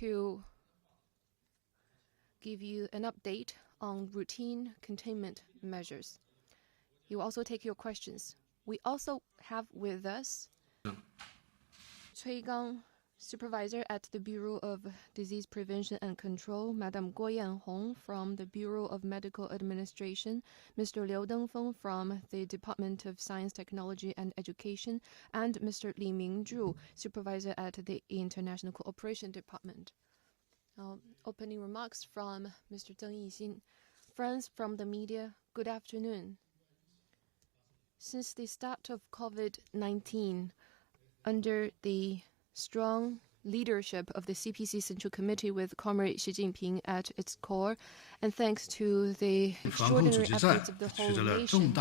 to give you an update on routine containment measures. He will also take your questions. We also have with us Cui Gang, Supervisor at the Bureau of Disease Prevention and Control, Madam Guo Yanhong from the Bureau of Medical Administration, Mr. Liu Dengfeng from the Department of Science, Technology and Education, and Mr. Li Mingzhu, Supervisor at the International Cooperation Department. Opening remarks from Mr. Zheng Yixin. Friends from the media, good afternoon. Since the start of COVID-19, under the strong leadership of the CPC Central Committee with Comrade Xi Jinping at its core, and thanks to the extraordinary efforts of the whole nation,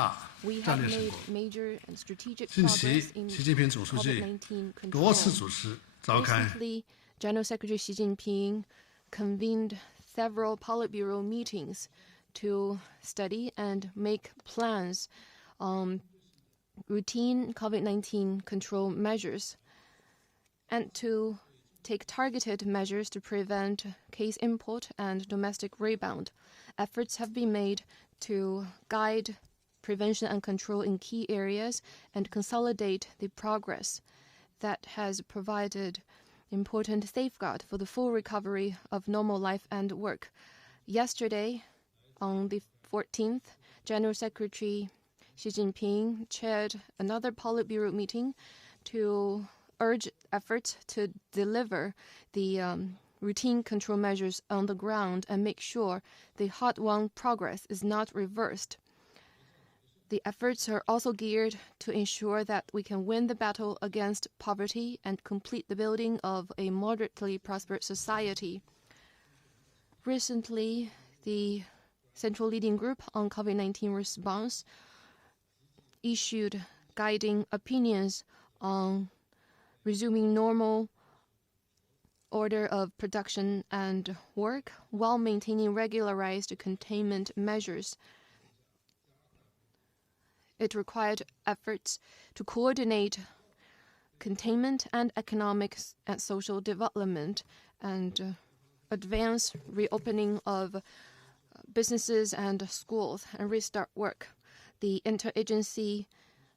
we have made major and strategic progress in COVID-19 control. Recently, General Secretary Xi Jinping convened several Politburo meetings to study and make plans on routine COVID-19 control measures and to take targeted measures to prevent case import and domestic rebound. Efforts have been made to guide prevention and control in key areas and consolidate the progress that has provided important safeguard for the full recovery of normal life and work. Yesterday, on the 14th, General Secretary Xi Jinping chaired another Politburo meeting to urge efforts to deliver the routine control measures on the ground and make sure the hard-won progress is not reversed. The efforts are also geared to ensure that we can win the battle against poverty and complete the building of a moderately prosperous society. Recently, the Central Leading Group on COVID-19 response issued guiding opinions on resuming normal order of production and work while maintaining regularized containment measures. It required efforts to coordinate containment and economic and social development and advance reopening of businesses and schools and restart work. The interagency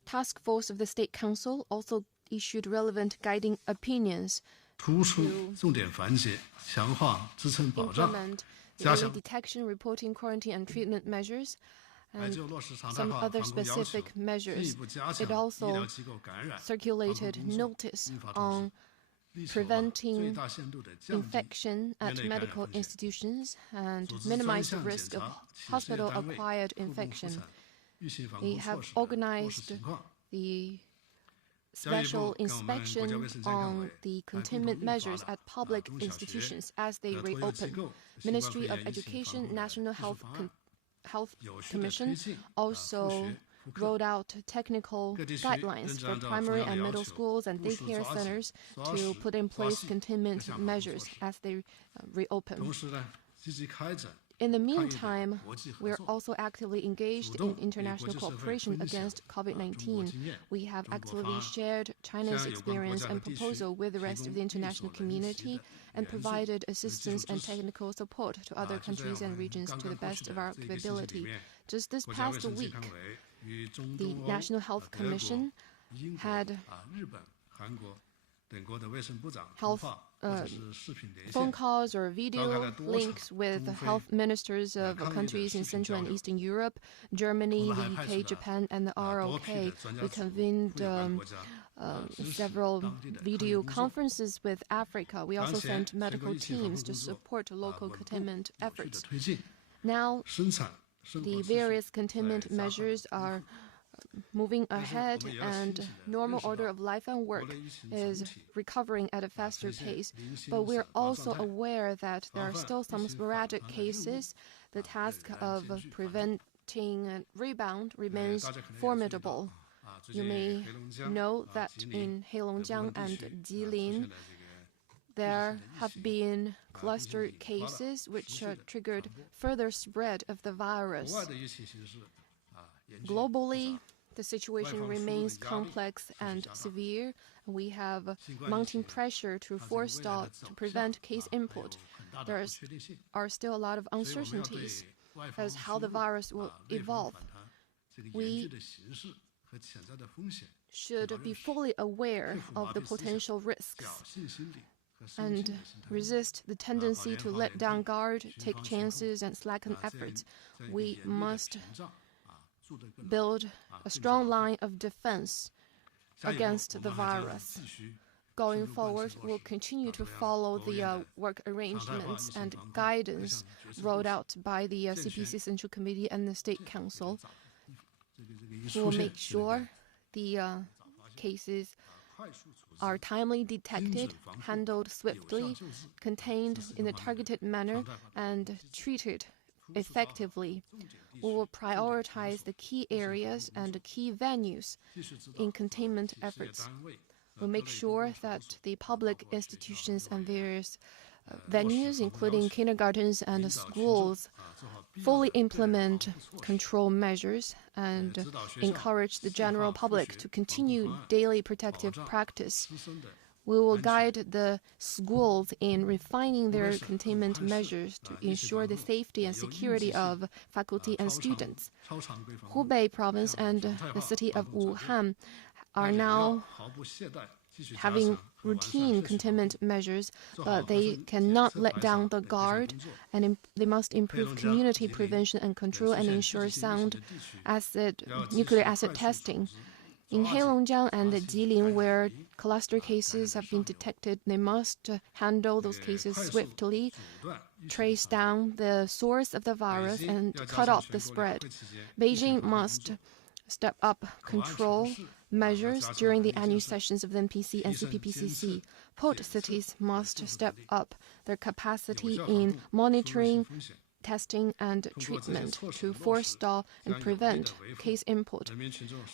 task force of the State Council also issued relevant guiding opinions to implement the early detection, reporting, quarantine, and treatment measures, and some other specific measures. It also circulated notice on preventing infection at medical institutions and minimize the risk of hospital-acquired infection. We have organized the special inspection on the containment measures at public institutions as they reopen. Ministry of Education, National Health Commission also rolled out technical guidelines for primary and middle schools and daycare centers to put in place containment measures as they reopen. In the meantime, we're also actively engaged in international cooperation against COVID-19. We have actively shared China's experience and proposal with the rest of the international community and provided assistance and technical support to other countries and regions to the best of our capability. Just this past week, the National Health Commission had health phone calls or video links with health ministers of countries in Central and Eastern Europe, Germany, the UK, Japan, and the ROK. We convened several video conferences with Africa. We also sent medical teams to support local containment efforts. Now, the various containment measures are moving ahead, and normal order of life and work is recovering at a faster pace. But we're also aware that there are still some sporadic cases. The task of preventing a rebound remains formidable. You may know that in Heilongjiang and Jilin, there have been cluster cases which triggered further spread of the virus. Globally, the situation remains complex and severe, We have mounting pressure to forestall, to prevent case import. There are still a lot of uncertainties as how the virus will evolve. We should be fully aware of the potential risks and resist the tendency to let down guard, take chances, and slacken efforts. We must build a strong line of defense against the virus. Going forward, we'll continue to follow the work arrangements and guidance rolled out by the CPC Central Committee and the State Council. We will make sure the cases are timely detected, handled swiftly, contained in a targeted manner, and treated effectively. We will prioritize the key areas and the key venues in containment efforts. We'll make sure that the public institutions and various venues, including kindergartens and schools, fully implement control measures and encourage the general public to continue daily protective practice. We will guide the schools in refining their containment measures to ensure the safety and security of faculty and students. Hubei province and the city of Wuhan are now having routine containment measures, but they cannot let down the guard, and they must improve community prevention and control and ensure sound nuclear acid testing. In Heilongjiang and Jilin, where cluster cases have been detected, they must handle those cases swiftly, trace down the source of the virus, and cut off the spread. Beijing must step up control measures during the annual sessions of the NPC and CPPCC. Port cities must step up their capacity in monitoring, testing and treatment to forestall and prevent case import.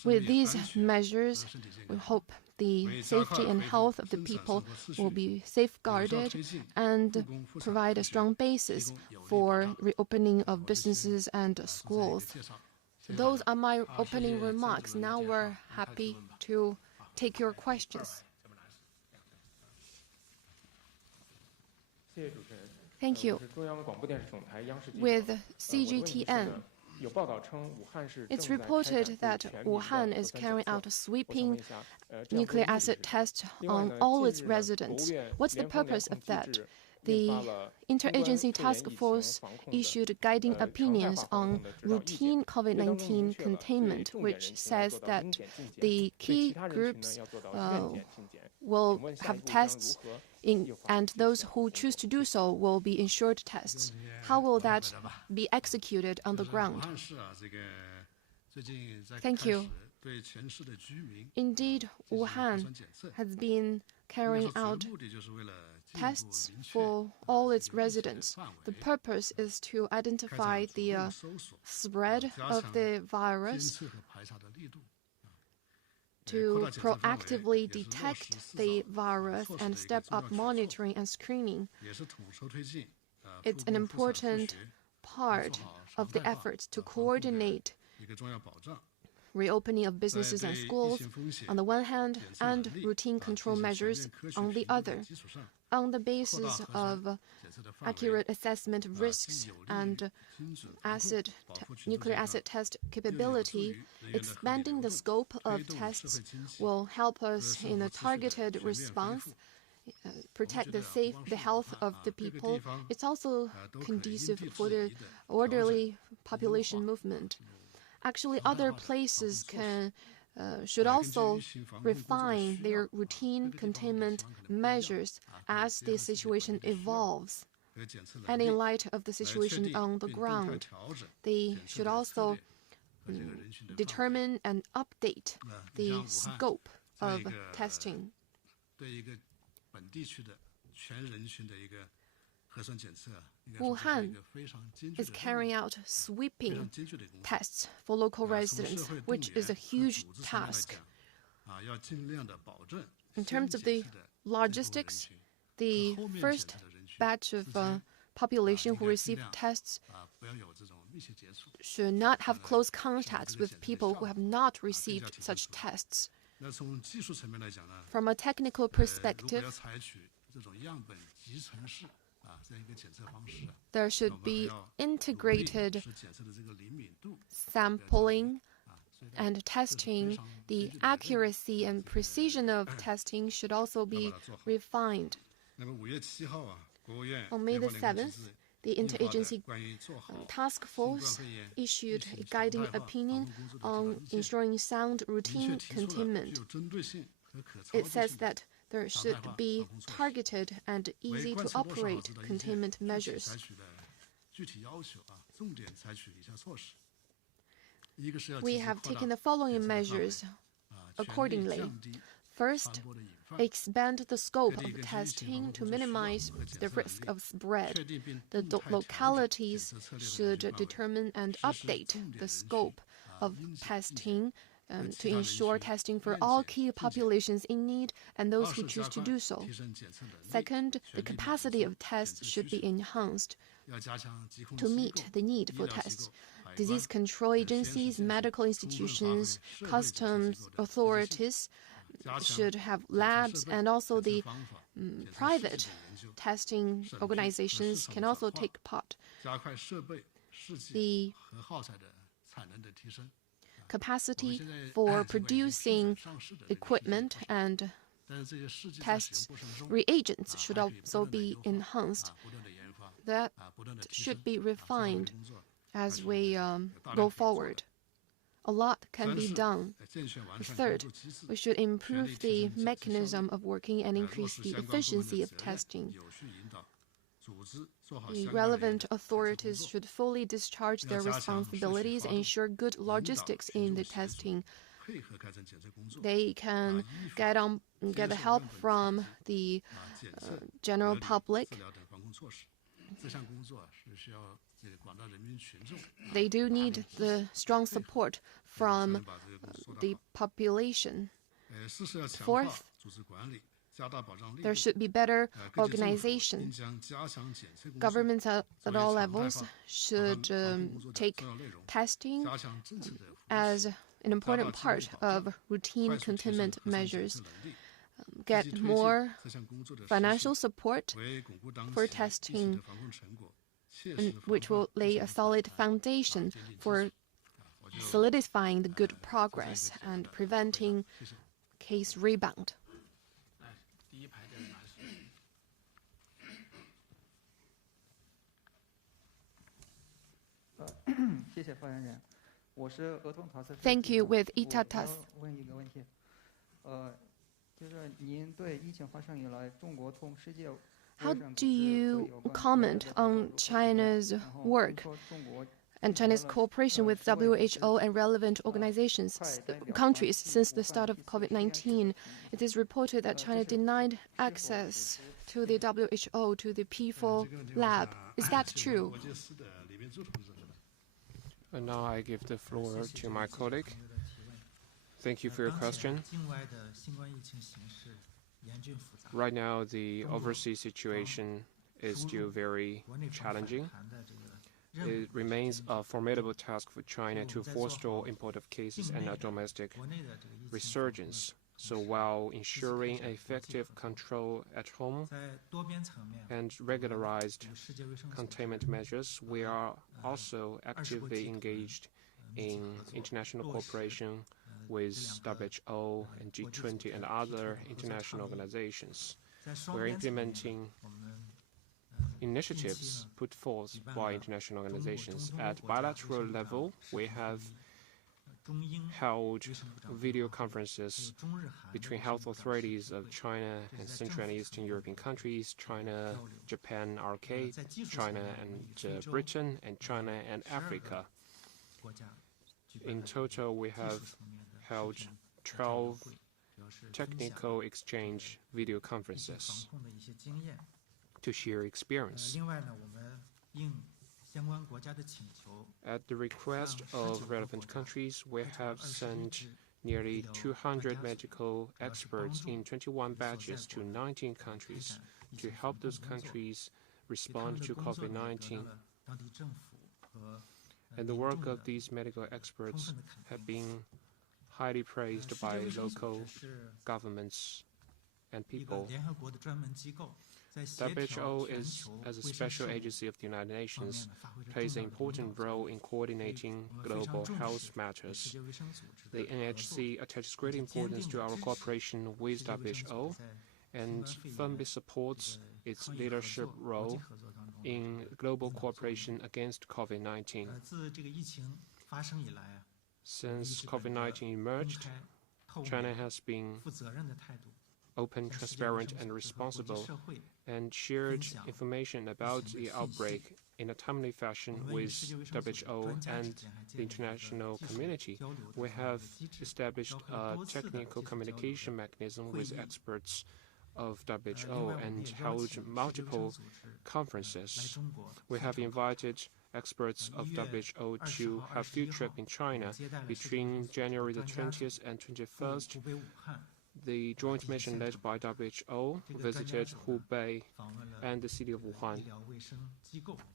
With these measures, we hope the safety and health of the people will be safeguarded and provide a strong basis for reopening of businesses and schools. Those are my opening remarks. Now we're happy to take your questions. Thank you. With CGTN, it's reported that Wuhan is carrying out a sweeping nuclear acid test on all its residents. What's the purpose of that? The Interagency Task Force issued guiding opinions on routine COVID-19 containment, which says that the key groups will have tests, and those who choose to do so will be ensured tests. How will that be executed on the ground? Thank you. Indeed, Wuhan has been carrying out tests for all its residents. The purpose is to identify the spread of the virus, to proactively detect the virus and step up monitoring and screening. It's an important part of the efforts to coordinate reopening of businesses and schools on the one hand and routine control measures on the other. On the basis of accurate assessment of risks and nuclear acid test capability, expanding the scope of tests will help us in a targeted response, protect the health of the people. It's also conducive for the orderly population movement. Actually, other places should also refine their routine containment measures as the situation evolves. And in light of the situation on the ground, they should also determine and update the scope of testing. Wuhan is carrying out sweeping tests for local residents, which is a huge task. In terms of the logistics, the first batch of population who received tests should not have close contacts with people who have not received such tests. From a technical perspective, there should be integrated sampling and testing. The accuracy and precision of testing should also be refined. On May the 7th, the Interagency Task Force issued a guiding opinion on ensuring sound routine containment. It says that there should be targeted and easy-to-operate containment measures. We have taken the following measures accordingly. First, expand the scope of testing to minimize the risk of spread. The localities should determine and update the scope of testing to ensure testing for all key populations in need and those who choose to do so. Second, the capacity of tests should be enhanced to meet the need for tests. Disease control agencies, medical institutions, customs authorities should have labs, and also the private testing organizations can also take part. The capacity for producing equipment and tests reagents should also be enhanced. That should be refined as we go forward. A lot can be done. Third, we should improve the mechanism of working and increase the efficiency of testing. The relevant authorities should fully discharge their responsibilities and ensure good logistics in the testing. They can get help from the general public. They do need the strong support from the population. Fourth, there should be better organization. Governments at all levels should take testing as an important part of routine containment measures. Get more financial support for testing, which will lay a solid foundation for solidifying the good progress and preventing case rebound. Thank you. With Itatas. How do you comment on China's work and China's cooperation with WHO and relevant countries since the start of COVID-19? It is reported that China denied access to the WHO, to the P4 lab. Is that true? And now I give the floor to my colleague. Thank you for your question. Right now, the overseas situation is still very challenging. It remains a formidable task for China to forestall import of cases and a domestic resurgence. So while ensuring effective control at home and regularized containment measures, we are also actively engaged in international cooperation with WHO and G20 and other international organizations. We're implementing initiatives put forth by international organizations. At bilateral level, we have held video conferences between health authorities of China and Central and Eastern European countries, China, Japan, RK, China and Britain, and China and Africa. In total, we have held 12 technical exchange video conferences to share experience. At the request of relevant countries, we have sent nearly 200 medical experts in 21 batches to 19 countries to help those countries respond to COVID-19. And the work of these medical experts have been highly praised by local governments and people. WHO as a special agency of the United Nations, plays an important role in coordinating global health matters. The NHC attaches great importance to our cooperation with WHO and firmly supports its leadership role in global cooperation against COVID-19. Since COVID-19 emerged, China has been open, transparent, and responsible, and shared information about the outbreak in a timely fashion with WHO and the international community. We have established a technical communication mechanism with experts of WHO and held multiple conferences. We have invited experts of WHO to have field trip in China between January the 20th and 21st. The joint mission led by WHO visited Hubei and the city of Wuhan.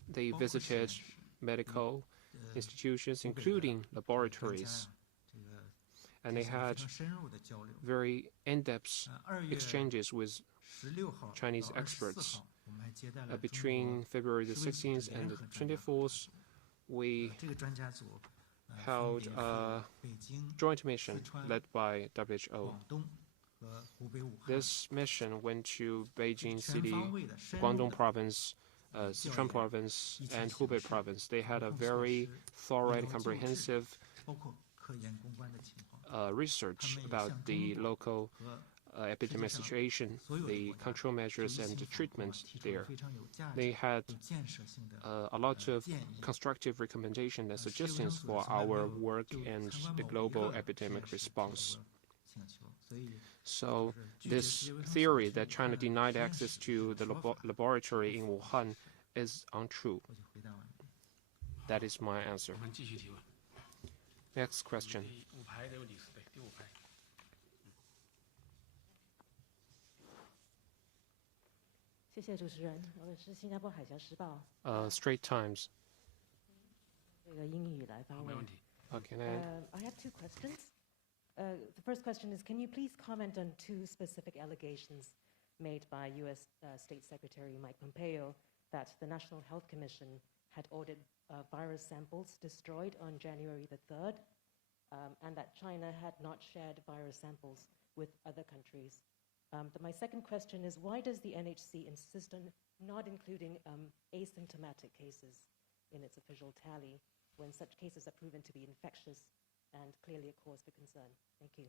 They visited medical institutions, including laboratories, and they had very in-depth exchanges with Chinese experts. Between February the 16th and the 24th, we held a joint mission led by WHO. This mission went to Beijing City, Guangdong Province, Sichuan Province, and Hubei Province. They had a very thorough and comprehensive research about the local epidemic situation, the control measures, and the treatment there. They had a lot of constructive recommendations and suggestions for our work and the global epidemic response. So this theory that China denied access to the laboratory in Wuhan is untrue. That is my answer. Next question. Straits Times. Okay, I have two questions. The first question is, can you please comment on two specific allegations made by U.S. State Secretary Mike Pompeo that the National Health Commission had ordered virus samples destroyed on January the 3rd, and that China had not shared virus samples with other countries? My second question is, why does the NHC insist on not including asymptomatic cases in its official tally when such cases are proven to be infectious and clearly a cause for concern? Thank you.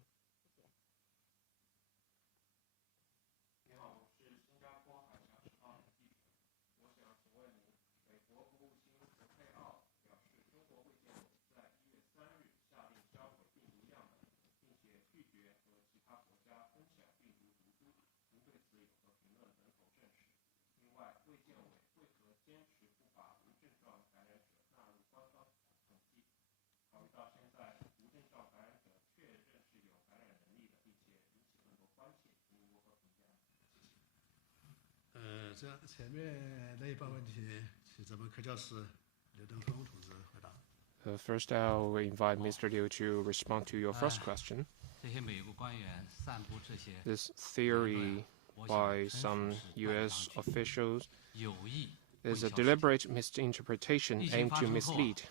First, I'll invite Mr. Liu to respond to your first question. This theory by some U.S. officials is a deliberate misinterpretation aimed to mislead.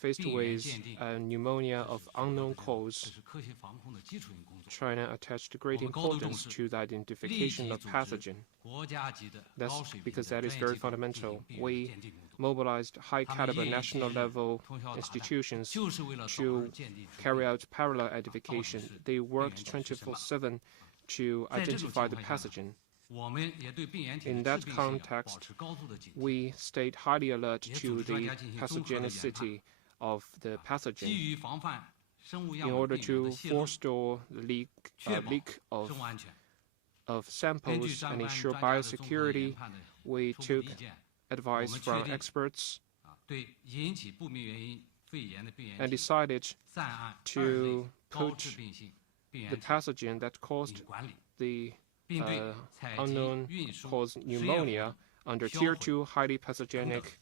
Faced with a pneumonia of unknown cause, China attached great importance to the identification of pathogen. That's because that is very fundamental. We mobilized high-caliber national-level institutions to carry out parallel identification. They worked 24/7 to identify the pathogen. In that context, we stayed highly alert to the pathogenicity of the pathogen. In order to forestall the leak of samples and ensure biosecurity, we took advice from experts and decided to put the pathogen that caused the unknown cause pneumonia under Tier 2 highly pathogenic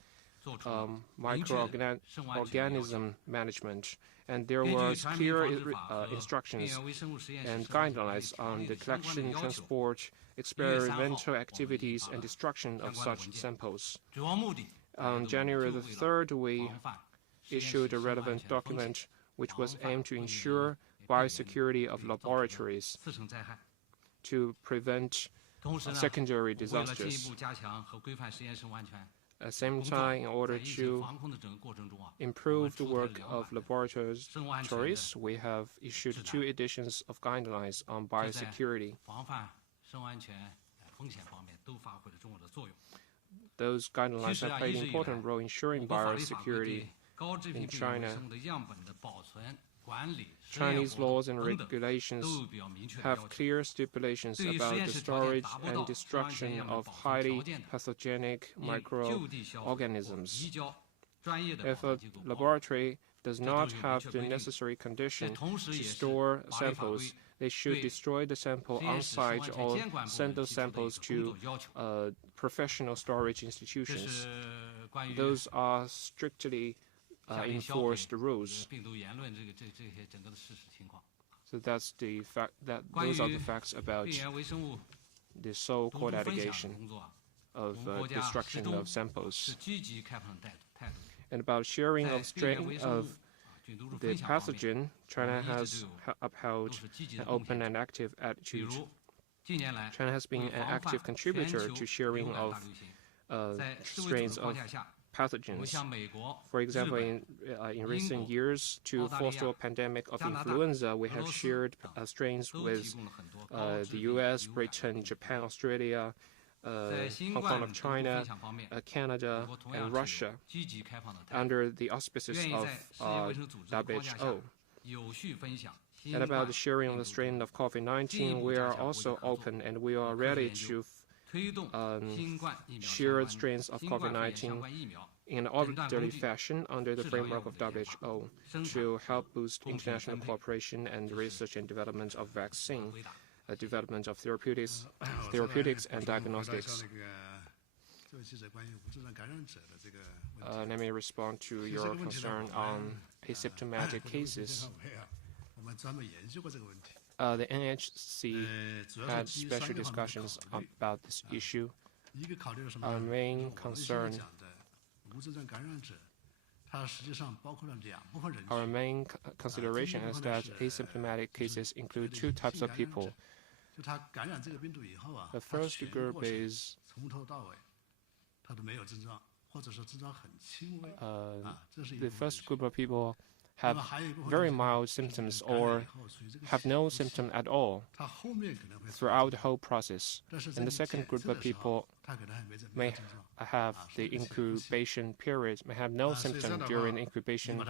microorganism management, and there was clear instructions and guidelines on the collection, transport, experimental activities, and destruction of such samples. On January the 3rd, we issued a relevant document which was aimed to ensure biosecurity of laboratories to prevent secondary disasters. At the same time, in order to improve the work of laboratories, we have issued 2 editions of guidelines on biosecurity. Those guidelines have played an important role in ensuring biosecurity in China. Chinese laws and regulations have clear stipulations about the storage and destruction of highly pathogenic microorganisms. If a laboratory does not have the necessary condition to store samples, they should destroy the sample on site or send those samples to professional storage institutions. Those are strictly enforced rules. So that's the fact that those are the facts about the so-called allegation of destruction of samples. And about sharing of strain of the pathogen, China has upheld an open and active attitude. China has been an active contributor to sharing of strains of pathogens. For example, in recent years, to foster a pandemic of influenza, we have shared strains with the US, Britain, Japan, Australia, Hong Kong of China, Canada, and Russia, under the auspices of WHO. And about the sharing of the strain of COVID-19, we are also open and we are ready to share strains of COVID-19 in an orderly fashion under the framework of WHO to help boost international cooperation and research and development of vaccine, development of therapeutics and diagnostics. Let me respond to your concern on asymptomatic cases. The NHC had special discussions about this issue. Our main concern, our main consideration is that asymptomatic cases include 2 types of people. The first group is the first group of people have very mild symptoms or have no symptom at all throughout the whole process. And the second group of people may have the incubation period, may have no symptom during the incubation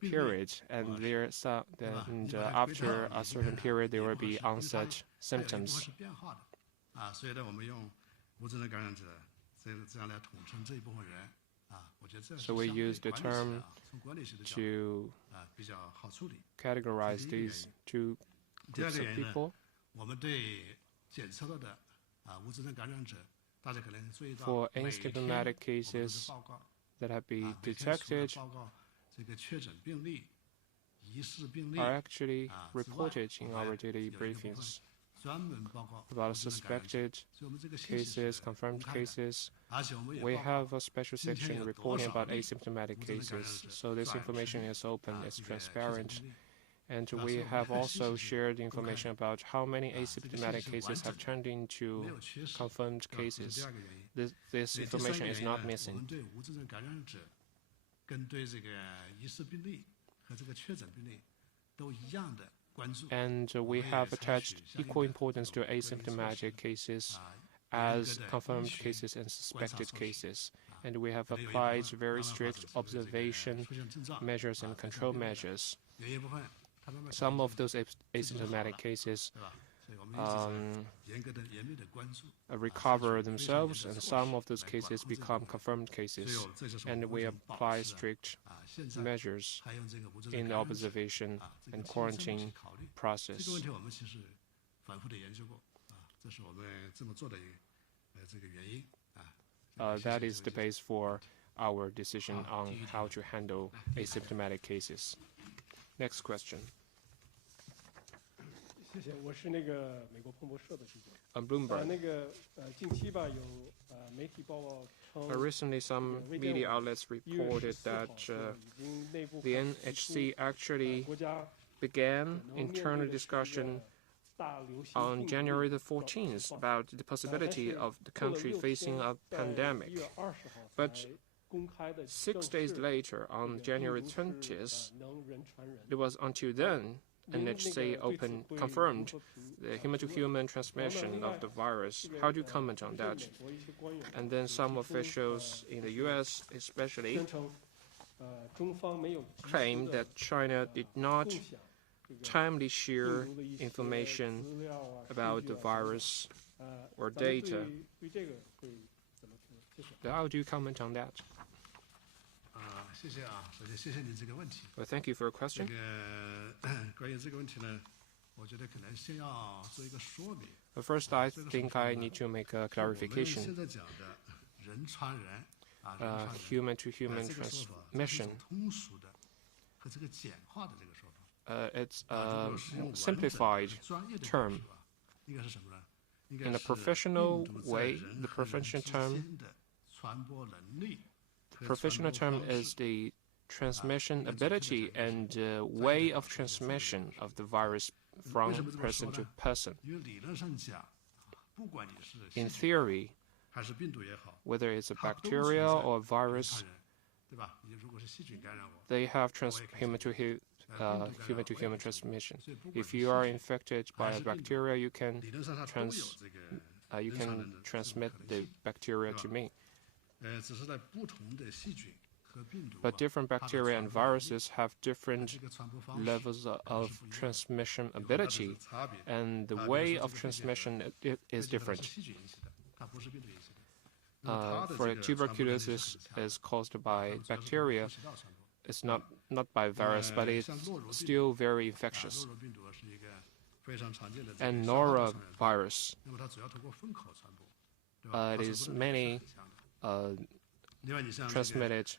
period, and after a certain period there will be onset symptoms. So we use the term to categorize these 2 groups of people. For asymptomatic cases that have been detected are actually reported in our daily briefings. About suspected cases, confirmed cases, we have a special section reporting about asymptomatic cases. So this information is open, it's transparent, and we have also shared information about how many asymptomatic cases have turned into confirmed cases. This information is not missing. And we have attached equal importance to asymptomatic cases as confirmed cases and suspected cases. And we have applied very strict observation measures and control measures. Some of those asymptomatic cases recover themselves, and some of those cases become confirmed cases. And we apply strict measures in the observation and quarantine process. that is the base for our decision on how to handle asymptomatic cases. Next question. 谢谢，我是美国彭博社的记者。On Bloomberg. 近期吧，有媒体报道称 Recently, some media outlets reported that the NHC actually began internal discussion on January the 14th about the possibility of the country facing a pandemic. But 6 days later, on January 20th, it was until then NHC confirmed the human-to-human transmission of the virus. How do you comment on that? And then some officials in the U.S. especially claimed that China did not timely share information about the virus or data. How do you comment on that? 谢谢啊，首先谢谢您这个问题。Well, thank you for your question. 关于这个问题呢，我觉得可能先要做一个说明。But first, I think I need to make a clarification. 现在讲的人传人human-to-human transmission. 通俗的和这个简化的这个说法。It's a simplified term. 应该是什么呢？ In a professional way, the professional term is the transmission ability and way of transmission of the virus from person to person. In theory, whether it's a bacteria or a virus, they have human-to-human transmission. If you are infected by a bacteria, you can transmit the bacteria to me. But different bacteria and viruses have different levels of transmission ability, and the way of transmission is different. For tuberculosis is caused by bacteria. It's not by virus, but it's still very infectious. And norovirus, it is mainly transmitted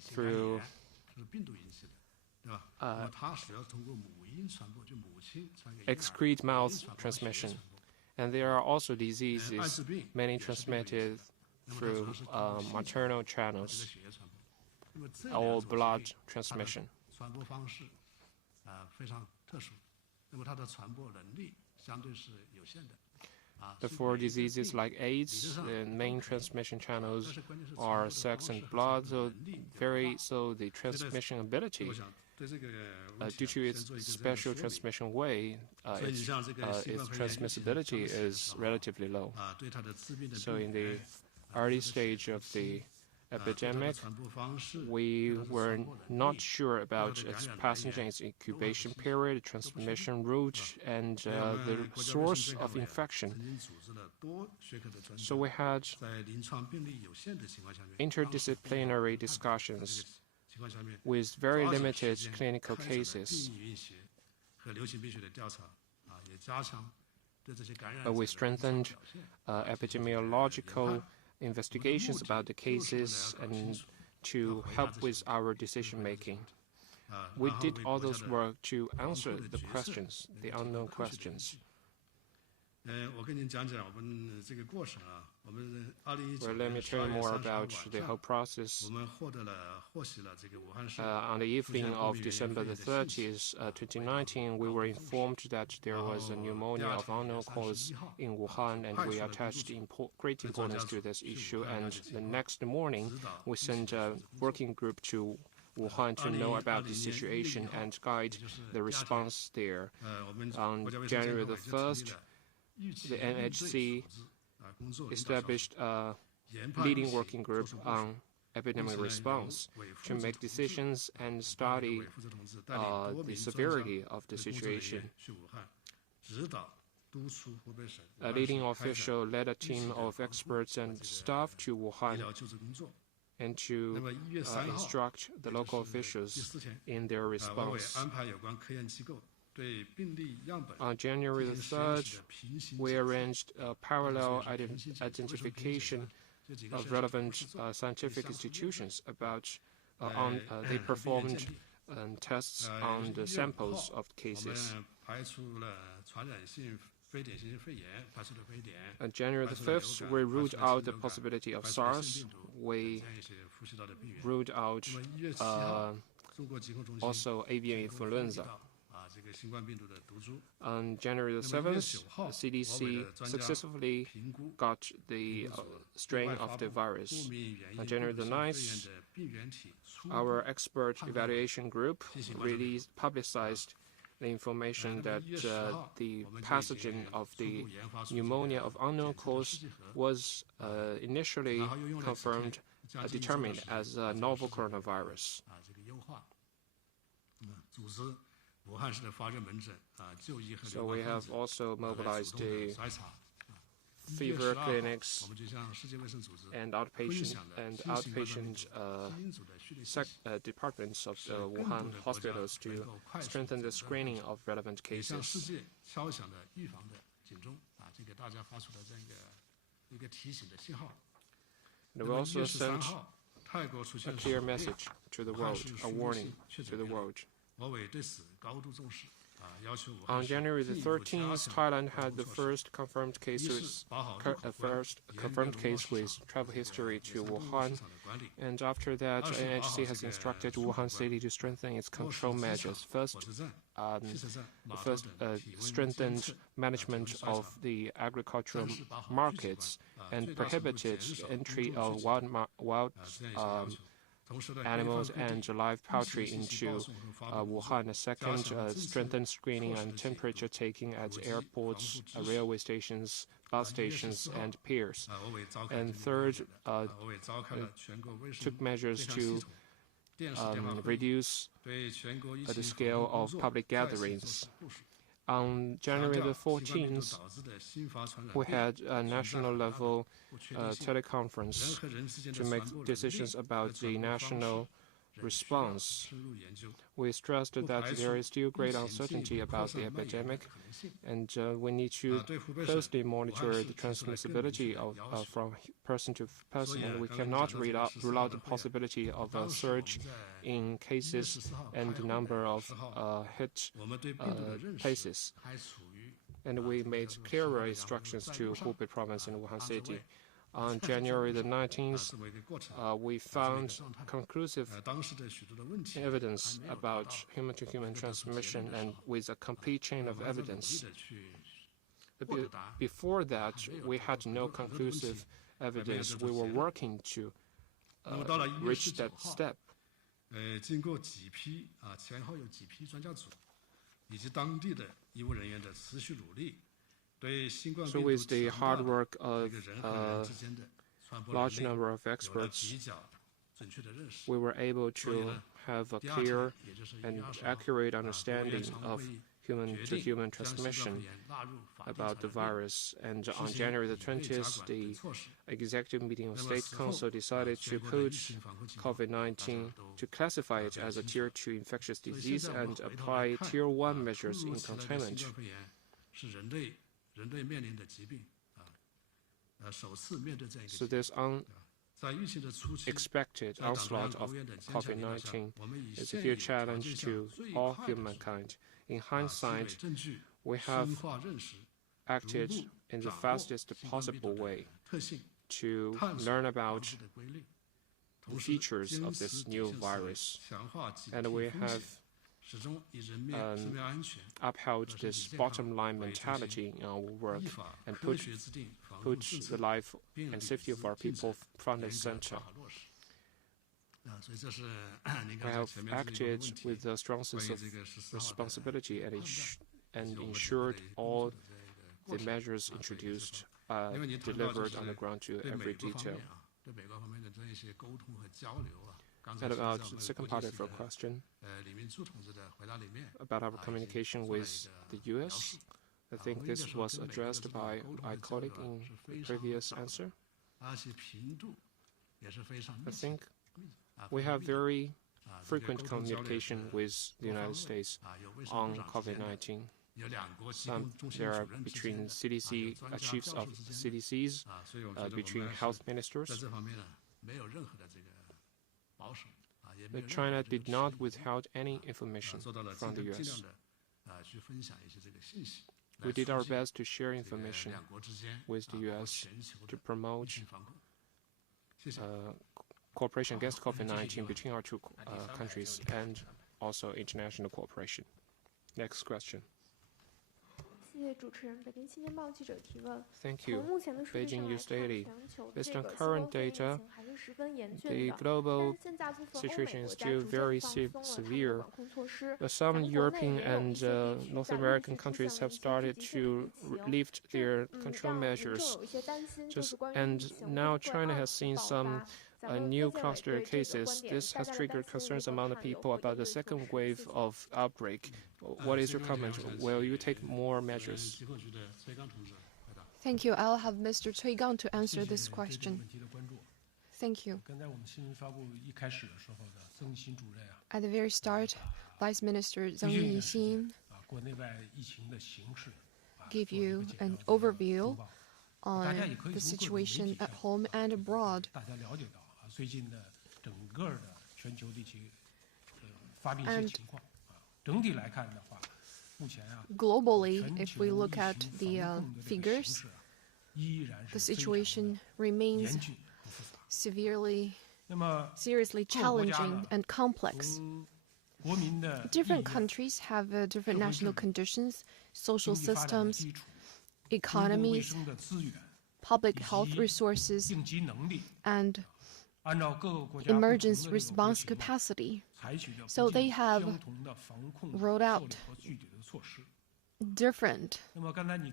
through excrete mouth transmission. And there are also diseases, many transmitted through maternal channels or blood transmission. But for diseases like AIDS, the main transmission channels are sex and blood, so the transmission ability, due to its special transmission way, its transmissibility is relatively low. So in the early stage of the epidemic, we were not sure about its passage, its incubation period, transmission route, and the source of infection. So we had interdisciplinary discussions with very limited clinical cases. We strengthened epidemiological investigations about the cases and to help with our decision-making. We did all those work to answer the questions, the unknown questions. Well, let me tell you more about the whole process. On the evening of December the 30th, 2019, we were informed that there was a pneumonia of unknown cause in Wuhan, and we attached great importance to this issue. And the next morning, we sent a working group to Wuhan to know about the situation and guide the response there. On January the 1st, the NHC established a leading working group on epidemic response to make decisions and study the severity of the situation. A leading official led a team of experts and staff to Wuhan and to instruct the local officials in their response. On January the 3rd, we arranged a parallel identification of relevant scientific institutions about they performed tests on the samples of cases. On January the 5th, we ruled out the possibility of SARS. We ruled out also avian influenza. On January the 7th, the CDC successfully got the strain of the virus. On January the 9th, our expert evaluation group publicized the information that the pathogen of the pneumonia of unknown cause was initially determined as a novel coronavirus. So we have also mobilized the fever clinics and outpatient departments of the Wuhan hospitals to strengthen the screening of relevant cases. And we also sent a clear message to the world, a warning to the world. On January the 13th, Thailand had the first confirmed case with travel history to Wuhan, and after that, NHC has instructed Wuhan City to strengthen its control measures. First, strengthened management of the agricultural markets and prohibited entry of wild animals and live poultry into Wuhan. Second, strengthened screening and temperature taking at airports, railway stations, bus stations, and piers. And third, took measures to reduce the scale of public gatherings. On January the 14th, we had a national level teleconference to make decisions about the national response. We stressed that there is still great uncertainty about the epidemic, and we need to closely monitor the transmissibility from person to person, and we cannot rule out the possibility of a surge in cases and the number of hit places. And we made clearer instructions to Hubei province and Wuhan City. On January the 19th, we found conclusive evidence about human-to-human transmission and with a complete chain of evidence. Before that, we had no conclusive evidence. We were working to reach that step. So with the hard work of a large number of experts, we were able to have a clear and accurate understanding of human-to-human transmission about the virus. And on January the 20th, the Executive Meeting of State Council decided to put COVID-19, to classify it as a Tier 2 infectious disease and apply Tier 1 measures in containment. So this unexpected onslaught of COVID-19 is a huge challenge to all humankind. In hindsight, we have acted in the fastest possible way to learn about the features of this new virus, and we have upheld this bottom line mentality in our work and put the life and safety of our people front and center. We have acted with a strong sense of responsibility and ensured all the measures introduced are delivered on the ground to every detail. And about the second part of your question, about our communication with the U.S., I think this was addressed by my colleague in the previous answer. I think we have very frequent communication with the United States on COVID-19. There are between CDC chiefs of CDCs, between health ministers. But China did not withhold any information from the U.S. We did our best to share information with the U.S. to promote cooperation against COVID-19 between our two countries and also international cooperation. Next question. Thank you. Beijing News Daily. Based on current data, the global situation is still very severe. But some European and North American countries have started to lift their control measures. And now China has seen some new cluster cases. This has triggered concerns among the people about the second wave of outbreak. What is your comment? Will you take more measures? Thank you. I'll have Mr. Cui Gang to answer this question. Thank you. At the very start, Vice Minister Zheng Yixin gave you an overview on the situation at home and abroad. And globally, if we look at the figures, the situation remains seriously challenging and complex. Different countries have different national conditions, social systems, economies, public health resources, and emergency response capacity. So they have rolled out different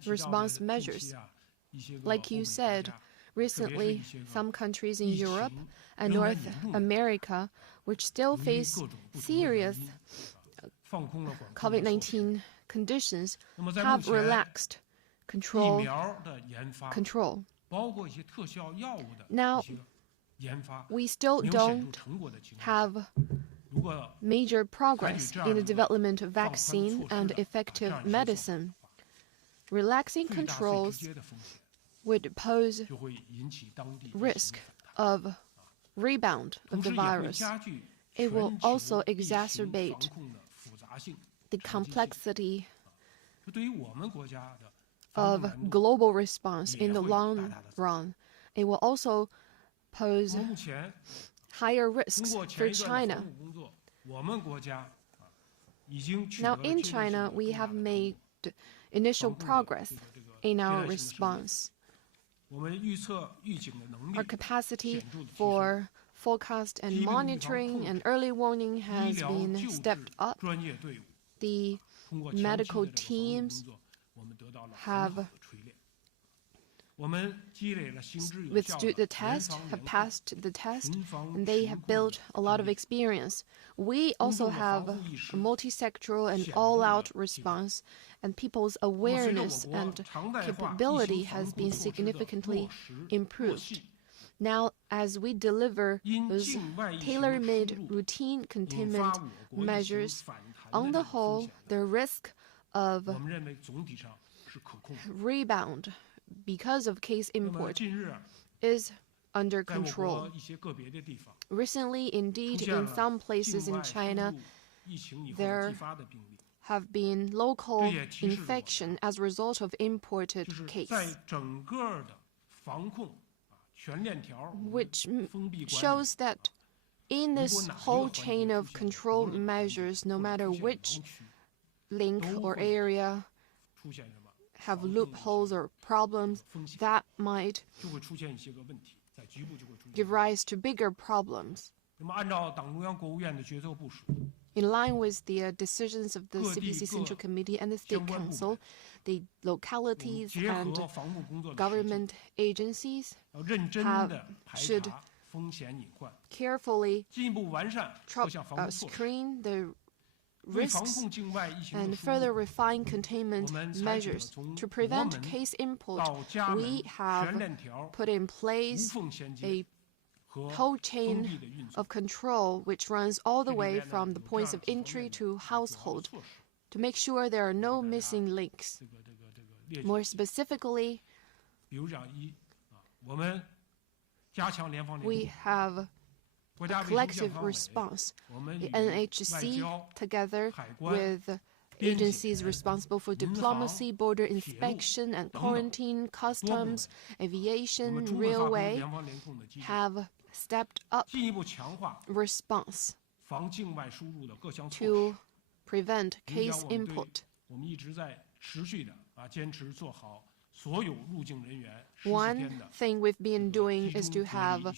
response measures. Like you said, recently, some countries in Europe and North America, which still face serious COVID-19 conditions, have relaxed control. Now, we still don't have major progress in the development of vaccine and effective medicine. Relaxing controls would pose risk of rebound of the virus. It will also exacerbate the complexity of global response in the long run. It will also pose higher risks for China. Now, in China, we have made initial progress in our response. Our capacity for forecast and monitoring and early warning has been stepped up. The medical teams have withstood the test, have passed the test, and they have built a lot of experience. We also have a multi-sectoral and all-out response, and people's awareness and capability has been significantly improved. Now, as we deliver those tailor-made routine containment measures, on the whole, the risk of rebound because of case import is under control. Recently, indeed, in some places in China, there have been local infection as a result of imported case, which shows that in this whole chain of control measures, no matter which link or area have loopholes or problems, that might give rise to bigger problems. In line with the decisions of the CPC Central Committee and the State Council, the localities and government agencies should carefully screen the risks and further refine containment measures. To prevent case import, we have put in place a whole chain of control which runs all the way from the points of entry to household. to make sure there are no missing links. More specifically, we have a collective response. The NHC, together with agencies responsible for diplomacy, border inspection and quarantine, customs, aviation, railway, have stepped up response to prevent case input. One thing we've been doing is to have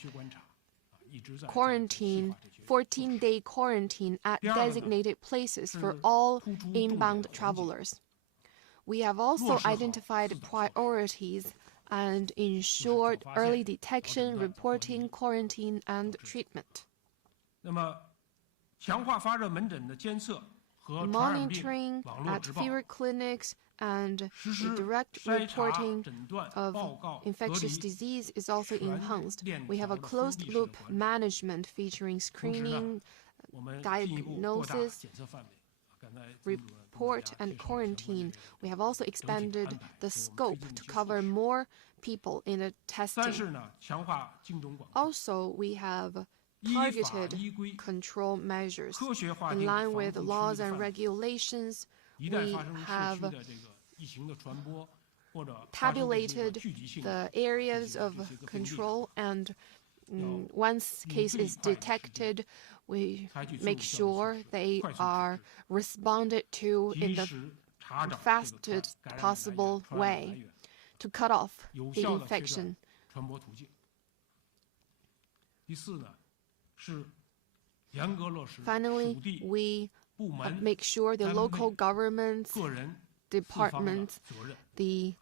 quarantine, 14-day quarantine at designated places for all inbound travelers. We have also identified priorities and ensured early detection, reporting, quarantine, and treatment. Monitoring at fever clinics and direct reporting of infectious disease is also enhanced. We have a closed-loop management featuring screening, diagnosis, report, and quarantine. We have also expanded the scope to cover more people in the testing. Also, we have targeted control measures. In line with laws and regulations, we have tabulated the areas of control, and once case is detected, we make sure they are responded to in the fastest possible way to cut off the infection. Finally, we make sure the local governments, departments, the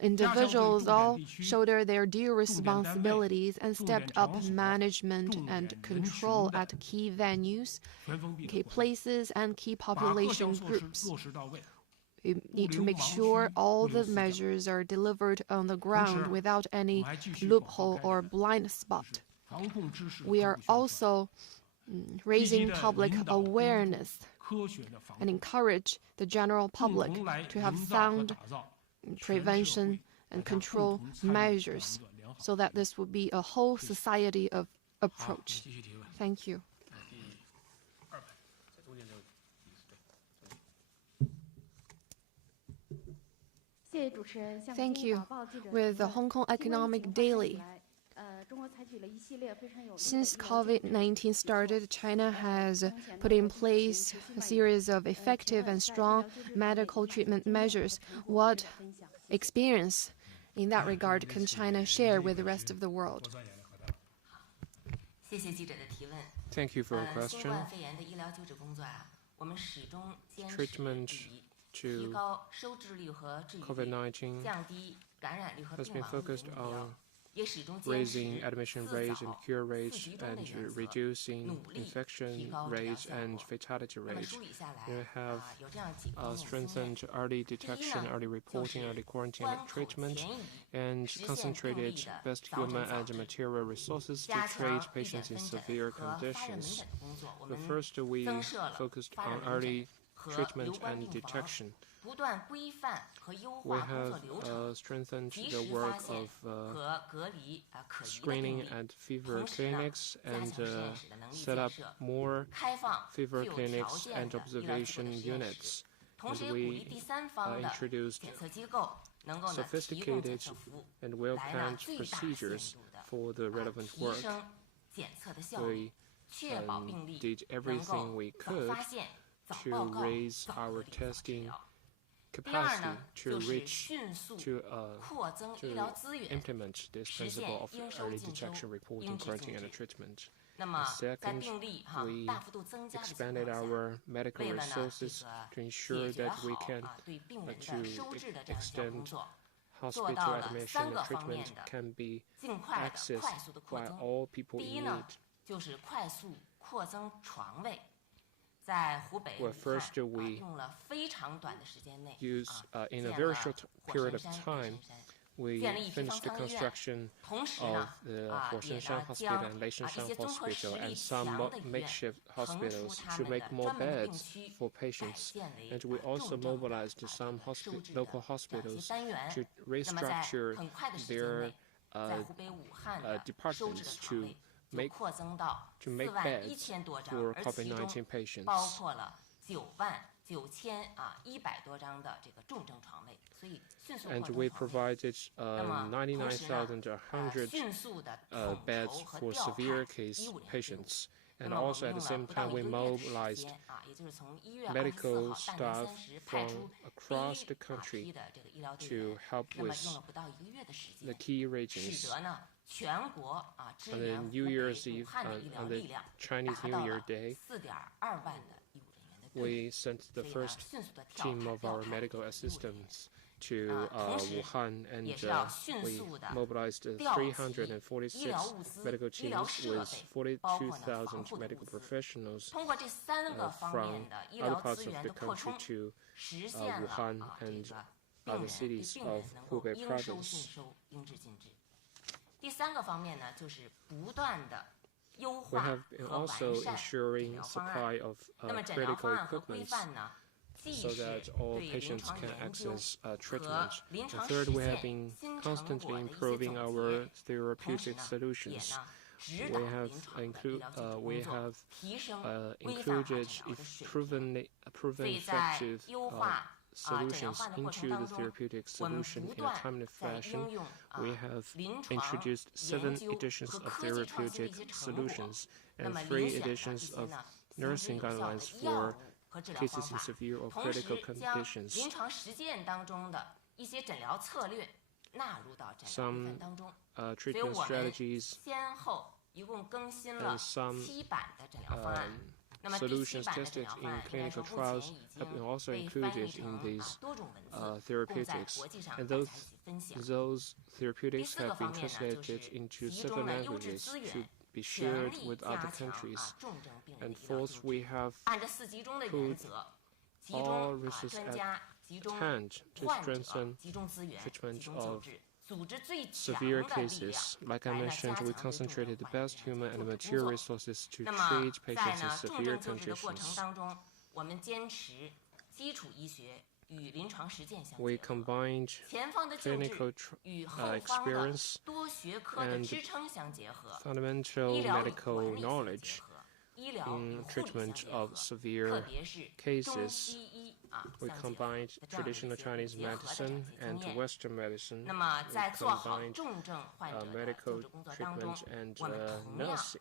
individuals all shoulder their due responsibilities and stepped up management and control at key venues, key places, and key population groups. We need to make sure all the measures are delivered on the ground without any loophole or blind spot. We are also raising public awareness and encourage the general public to have sound prevention and control measures so that this will be a whole society of approach. Thank you. Thank you. With the Hong Kong Economic Daily, since COVID-19 started, China has put in place a series of effective and strong medical treatment measures. What experience in that regard can China share with the rest of the world? Thank you for your question. Treatment to COVID-19 has been focused on raising admission rates and cure rates and reducing infection rates and fatality rates. We have strengthened early detection, early reporting, early quarantine and treatment, and concentrated best human and material resources to treat patients in severe conditions. But first, we focused on early treatment and detection. We have strengthened the work of screening and fever clinics and set up more fever clinics and observation units. And we introduced sophisticated and well-planned procedures for the relevant work. We did everything we could to raise our testing capacity to implement this principle of early detection, reporting, quarantine, and treatment. Second, we expanded our medical resources to ensure that we can extend hospital admission and treatment can be accessed by all people in need. Well, first, we use, in a very short period of time, we finished the construction of the Huoshengshan Hospital and Leishanshan Hospital and some makeshift hospitals to make more beds for patients. And we also mobilized some local hospitals to restructure their departments to make beds for COVID-19 patients. And we provided 99,100 beds for severe case patients. And also at the same time, we mobilized medical staff from across the country to help with the key regions. On the New Year's Eve, on the Chinese New Year Day, we sent the first team of our medical assistants to Wuhan, and we mobilized 346 medical teams with 42,000 medical professionals from other parts of the country to Wuhan and other cities of Hubei province. We have been also ensuring supply of critical equipment so that all patients can access treatment. And third, we have been constantly improving our therapeutic solutions. We have included proven effective solutions into the therapeutic solution in a timely fashion. We have introduced 7 editions of therapeutic solutions and 3 editions of nursing guidelines for cases in severe or critical conditions. Some treatment strategies and some solutions tested in clinical trials have been also included in these therapeutics. And those therapeutics have been translated into 7 languages to be shared with other countries. And fourth, we have put all resources at hand to strengthen treatment of severe cases. Like I mentioned, we concentrated the best human and material resources to treat patients in severe conditions. We combined clinical experience and fundamental medical knowledge in treatment of severe cases. We combined traditional Chinese medicine and Western medicine. We combined medical treatment and nursing.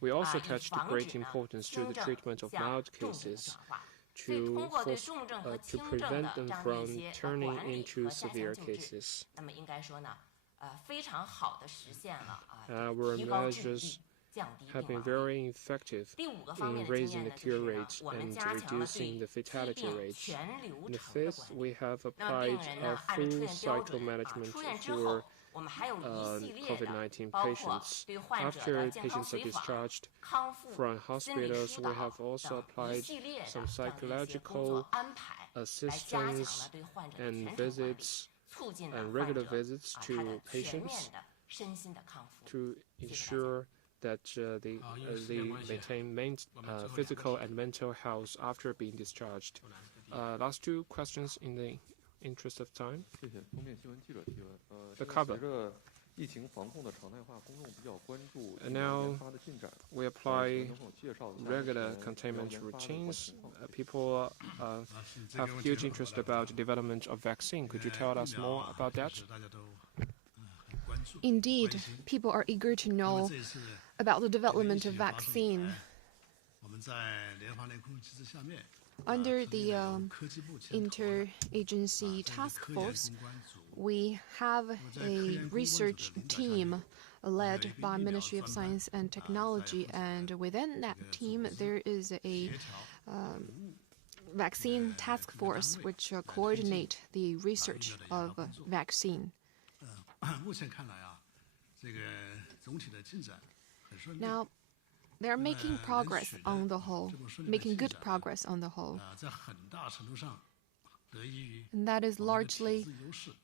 We also attached great importance to the treatment of mild cases to prevent them from turning into severe cases. Our measures have been very effective in raising the cure rate and reducing the fatality rate. And the fifth, we have applied a full cycle management for COVID-19 patients. After patients are discharged from hospitals, we have also applied some psychological assistance and visits and regular visits to patients to ensure that they maintain physical and mental health after being discharged. Last 2 questions in the interest of time. The cover. Now we apply regular containment routines. People have huge interest about the development of vaccine. Could you tell us more about that? Indeed, people are eager to know about the development of vaccine. Under the interagency task force, we have a research team led by Ministry of Science and Technology, and within that team there is a vaccine task force which coordinate the research of vaccine. Now, they're making progress on the whole, making good progress on the whole. And that is largely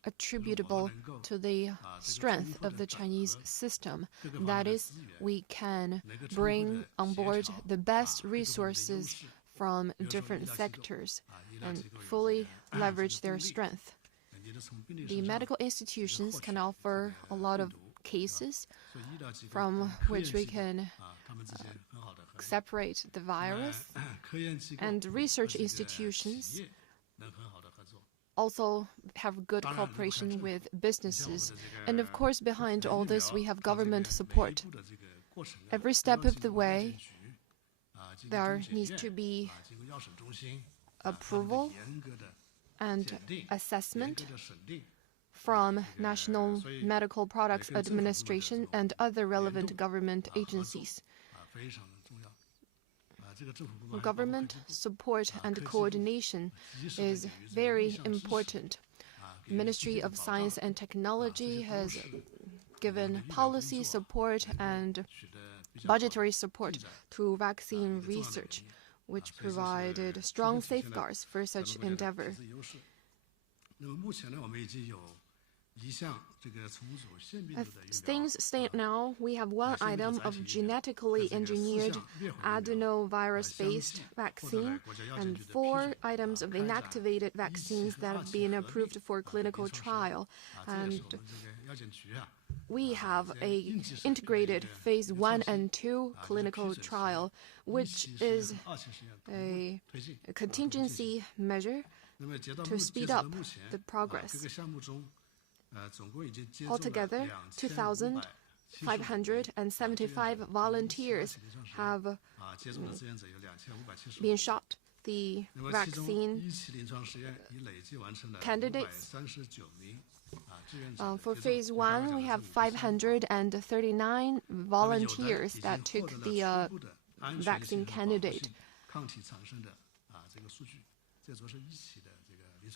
attributable to the strength of the Chinese system. That is, we can bring on board the best resources from different sectors and fully leverage their strength. The medical institutions can offer a lot of cases from which we can separate the virus, and research institutions also have good cooperation with businesses. And of course, behind all this, we have government support. Every step of the way, there needs to be approval and assessment from National Medical Products Administration and other relevant government agencies. Government support and coordination is very important. Ministry of Science and Technology has given policy support and budgetary support to vaccine research, which provided strong safeguards for such endeavor. As things stand now, we have one item of genetically engineered adenovirus-based vaccine and 4 items of inactivated vaccines that have been approved for clinical trial. And we have an integrated phase 1 and 2 clinical trial, which is a contingency measure to speed up the progress. Altogether, 2,575 volunteers have been shot. The vaccine candidates. For phase 1, we have 539 volunteers that took the vaccine candidate.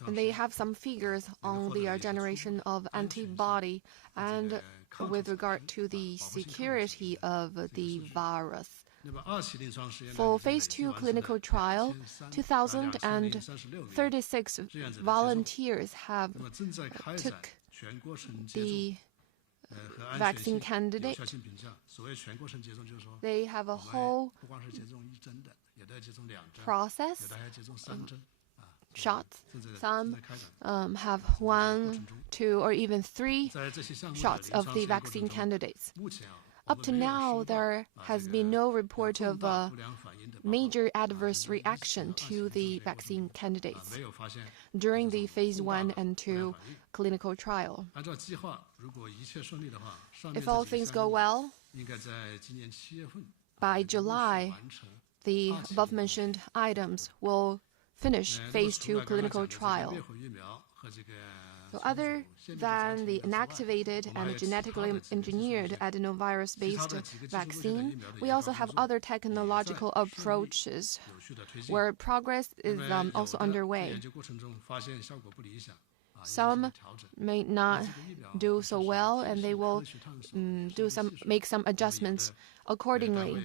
And they have some figures on the generation of antibody and with regard to the security of the virus. For phase 2 clinical trial, 2,036 volunteers have took the vaccine candidate. They have a whole process shots. Some have 1, 2, or even 3 shots of the vaccine candidates. Up to now, there has been no report of a major adverse reaction to the vaccine candidates during the phase 1 and 2 clinical trial. If all things go well, by July, the above-mentioned items will finish phase 2 clinical trial. So other than the inactivated and genetically engineered adenovirus-based vaccine, we also have other technological approaches where progress is also underway. Some may not do so well, and they will make some adjustments accordingly.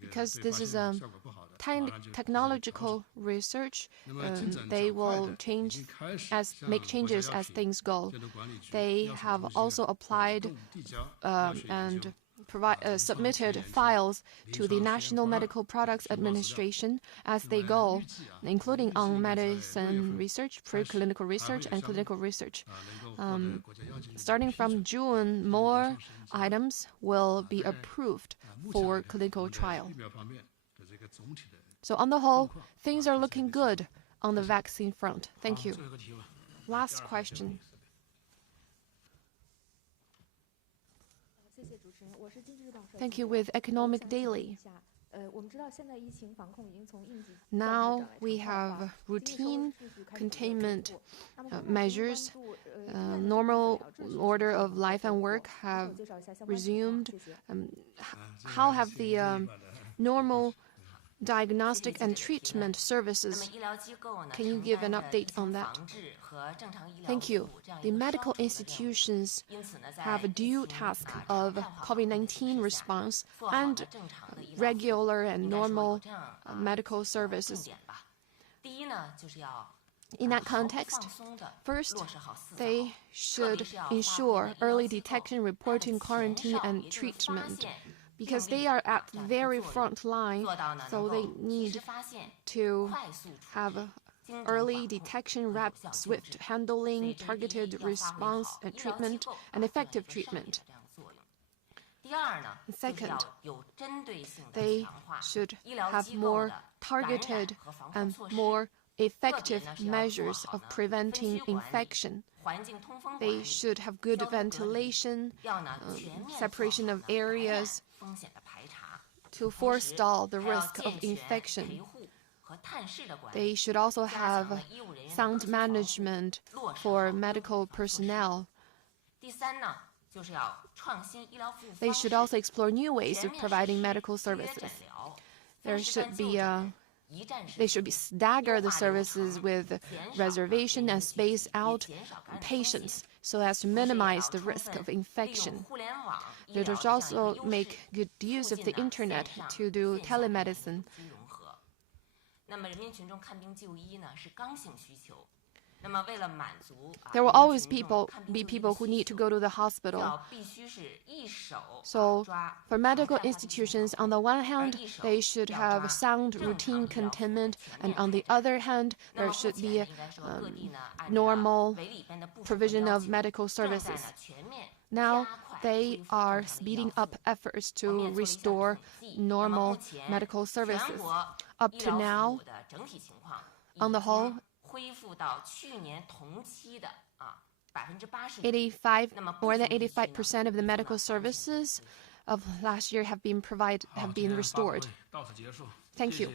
Because this is a technological research, they will make changes as things go. They have also applied and submitted files to the National Medical Products Administration as they go, including on medicine research, preclinical research, and clinical research. Starting from June, more items will be approved for clinical trial. So on the whole, things are looking good on the vaccine front. Thank you. Last question. Thank you. With Economic Daily. Now we have routine containment measures. Normal order of life and work have resumed. How have the normal diagnostic and treatment services? Can you give an update on that? Thank you. The medical institutions have a dual task of COVID-19 response and regular and normal medical services. In that context, first, they should ensure early detection, reporting, quarantine, and treatment, because they are at the very front line, so they need to have early detection, rapid, swift handling, targeted response and treatment, and effective treatment. Second, they should have more targeted and more effective measures of preventing infection. They should have good ventilation, separation of areas to forestall the risk of infection. They should also have sound management for medical personnel. They should also explore new ways of providing medical services. They should be stagger the services with reservation and space out patients so as to minimize the risk of infection. They should also make good use of the internet to do telemedicine. There will always be people who need to go to the hospital. So for medical institutions, on the one hand, they should have sound routine containment, and on the other hand, there should be normal provision of medical services. Now, they are speeding up efforts to restore normal medical services. Up to now, on the whole, more than 85% of the medical services of last year have been restored. Thank you.